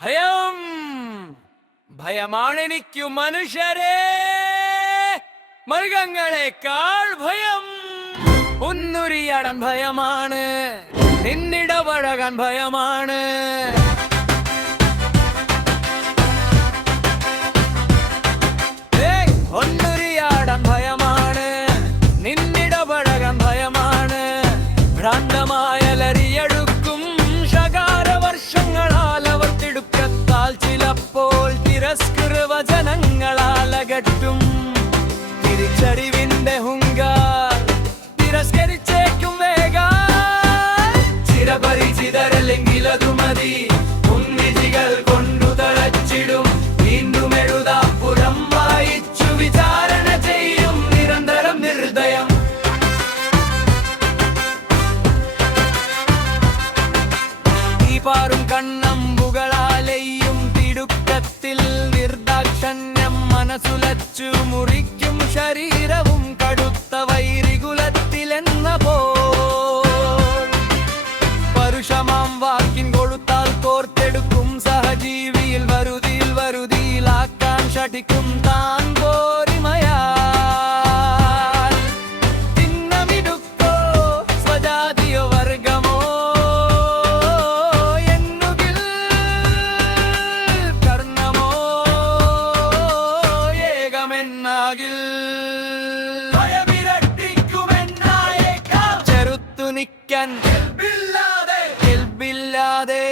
ഭയം ഭയമാണെനിക്കു മനുഷ്യരെ, മൃഗങ്ങളെക്കാൾ ഭയം. ഒന്നുരിയാടാൻ ഭയമാണ്, നിന്നിടപഴകാൻ ഭയമാണ്. ഒന്നുരിയാടാൻ ഭയമാണ്, നിന്നിടപഴകാൻ ഭയമാണ്. ഭ്രാന്തമായലറിയടുക്കും ശകാരവർഷങ്ങളാൽ അവർ തിടുക്കത്താൽ ചിലപ്പോൾ തിരസ്കൃതവചനങ്ങളാൽ അകറ്റും. തിരിച്ചറിവിന്റെ ഹുങ്കാർ തിരസ്കരിച്ചേക്കും വേഗം. ചിരപരിചിതരല്ലെങ്കിൽ അതു മതി, മുൻവിധികൾ കൊണ്ടു തളച്ചിടും. വീണ്ടും എഴുതാം, പുറം വായിച്ചു വിചാരണ ചെയ്യും നിരന്തരം നിർദ്ദയം. പാറും കണ്ണമ്പുകളാലെയും തിടുക്കത്തിൽ നിർദാക്ഷണ്യം മനസുലച്ചു മുറിക്കും ശരീരവും കടുത്ത വൈരികുലത്തിലെന്ന പോൽ. പരുഷമാം വാക്കിൻ കൊളുത്താൽ കോർത്തെടുക്കും സഹജീവിയിൽ വരുതിയിലാക്കാൻ ഷഠിക്കും താൻ പോരിമയാ. ചെറുത്തു നിൽക്കാൻ കെൽബില്ലാതെ